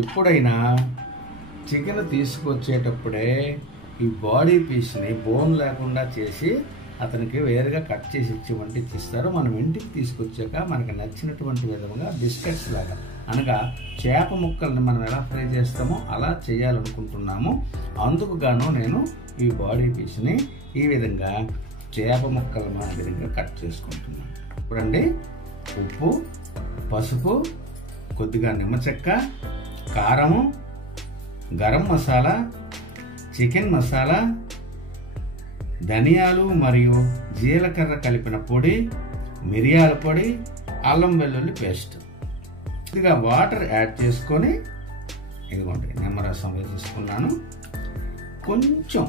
ఎప్పుడైనా చికెన్ తీసుకొచ్చేటప్పుడే ఈ బాడీ పీస్ని బోన్ లేకుండా చేసి అతనికి వేరుగా కట్ చేసి ఇచ్చి వంటికి ఇస్తారు. మనం ఇంటికి తీసుకొచ్చాక మనకు నచ్చినటువంటి విధంగా బిస్కెట్స్ లాగా, అనగా చేప ముక్కల్ని మనం ఎలా ఫ్రై చేస్తామో అలా చేయాలనుకుంటున్నాము. అందుకు గాను నేను ఈ బాడీ పీస్ని ఈ విధంగా చేప ముక్కల మాదిరిగా కట్ చేసుకుంటున్నాను. చూడండి, ఉప్పు, పసుపు, కొద్దిగా నిమ్మచెక్క, కారము, గరం మసాలా, చికెన్ మసాలా, ధనియాలు మరియు జీలకర్ర కలిపిన పొడి, మిరియాల పొడి, అల్లం వెల్లుల్లి పేస్ట్, కొద్దిగా వాటర్ యాడ్ చేసుకొని ఇదిగోండి నిమ్మరసం వేసేసుకున్నాను. కొంచెం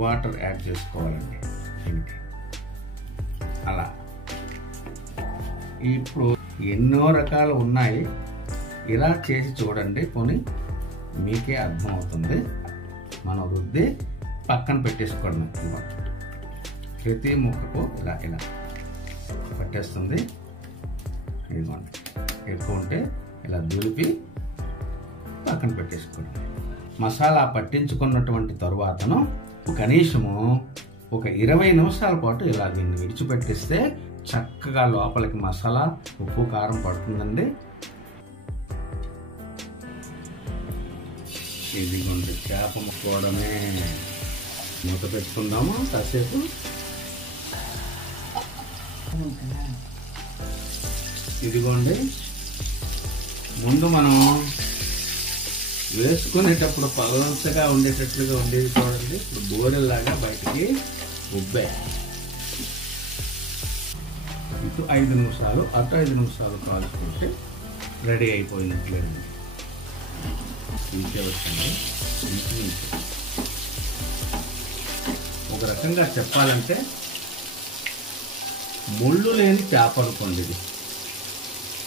వాటర్ యాడ్ చేసుకోవాలండి దీనికి. అలా ఇప్పుడు ఎన్నో రకాలు ఉన్నాయి, ఇలా చేసి చూడండి, పోనీ మీకే అర్థమవుతుంది. మనం రుద్ది పక్కన పెట్టేసుకోవడం. ప్రతి ముక్కకు ఇలా ఇలా పట్టేస్తుంది. ఇదిగోండి, ఎక్కువ ఉంటే ఇలా దులిపి పక్కన పెట్టేసుకోండి. మసాలా పట్టించుకున్నటువంటి తరువాతను కనీసము ఒక 20 నిమిషాల పాటు ఇలా దీన్ని విడిచిపెట్టిస్తే చక్కగా లోపలికి మసాలా, ఉప్పు, కారం పడుతుందండి. ఇదిగోండి, చేప ముక్కోవడమే. మూత పెట్టుకుందాము కాసేపు. ఇదిగోండి, ముందు మనం వేసుకునేటప్పుడు పలవంచగా ఉండేటట్లుగా ఉండేది చూడండి. ఇప్పుడు బోరెల్లాగా బయటికి ఉబ్బాయి. ఇటు 5 నిమిషాలు అటు 5 నిమిషాలు కాల్చుకుంటే రెడీ అయిపోయినట్లేదు. ఇంకే వచ్చింది. ఒక రకంగా చెప్పాలంటే ముళ్ళు లేని చేప అనుకోండి ఇది.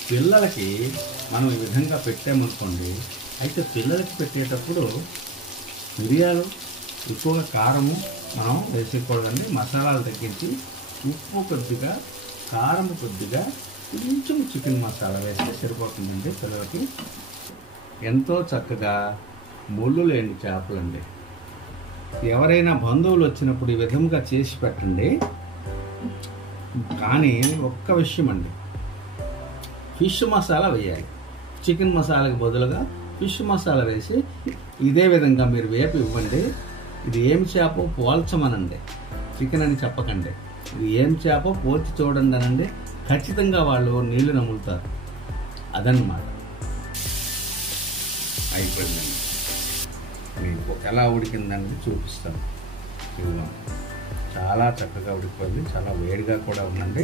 పిల్లలకి మనం ఈ విధంగా పెట్టామనుకోండి, అయితే పిల్లలకి పెట్టేటప్పుడు మిరియాలు, ఎక్కువగా కారము మనం వేసుకోకూడదండి. మసాలాలు తగ్గించి ఉప్పు కొద్దిగా, కారం కొద్దిగా, కొంచెం చికెన్ మసాలా వేస్తే సరిపోతుందండి పిల్లలకి. ఎంతో చక్కగా ముళ్ళు లేని చేపలండి. ఎవరైనా బంధువులు వచ్చినప్పుడు ఈ విధంగా చేసి పెట్టండి. కానీ ఒక్క విషయం అండి, ఫిష్ మసాలా వేయాలి. చికెన్ మసాలాకి బదులుగా ఫిష్ మసాలా వేసి ఇదే విధంగా మీరు వేపి ఇవ్వండి. ఇది ఏం చేపో పోల్చమనండి, చికెన్ అని చెప్పకండి. ఇది ఏం చేపో పోల్చి చూడండి అనండి. ఖచ్చితంగా వాళ్ళు నీళ్లు నములుతారు. అదన్నమాట. అయిపోయిందండి. మీకు ఎలా ఉడికిందని చూపిస్తాను. ఇదిగో చాలా చక్కగా ఉడికిపోయింది. చాలా వేడిగా కూడా ఉందండి.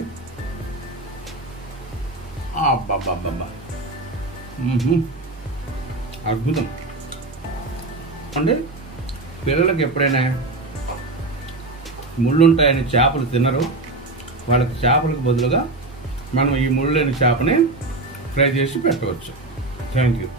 అబ్బాబ్బాబ్బా, అద్భుతం అండి. పిల్లలకి ఎప్పుడైనా ముళ్ళుంటాయని చేపలు తినరు, వాళ్ళకి చేపలకు బదులుగా మనం ఈ ముళ్ళు లేని చేపని ఫ్రై చేసి పెట్టవచ్చు. Thank you.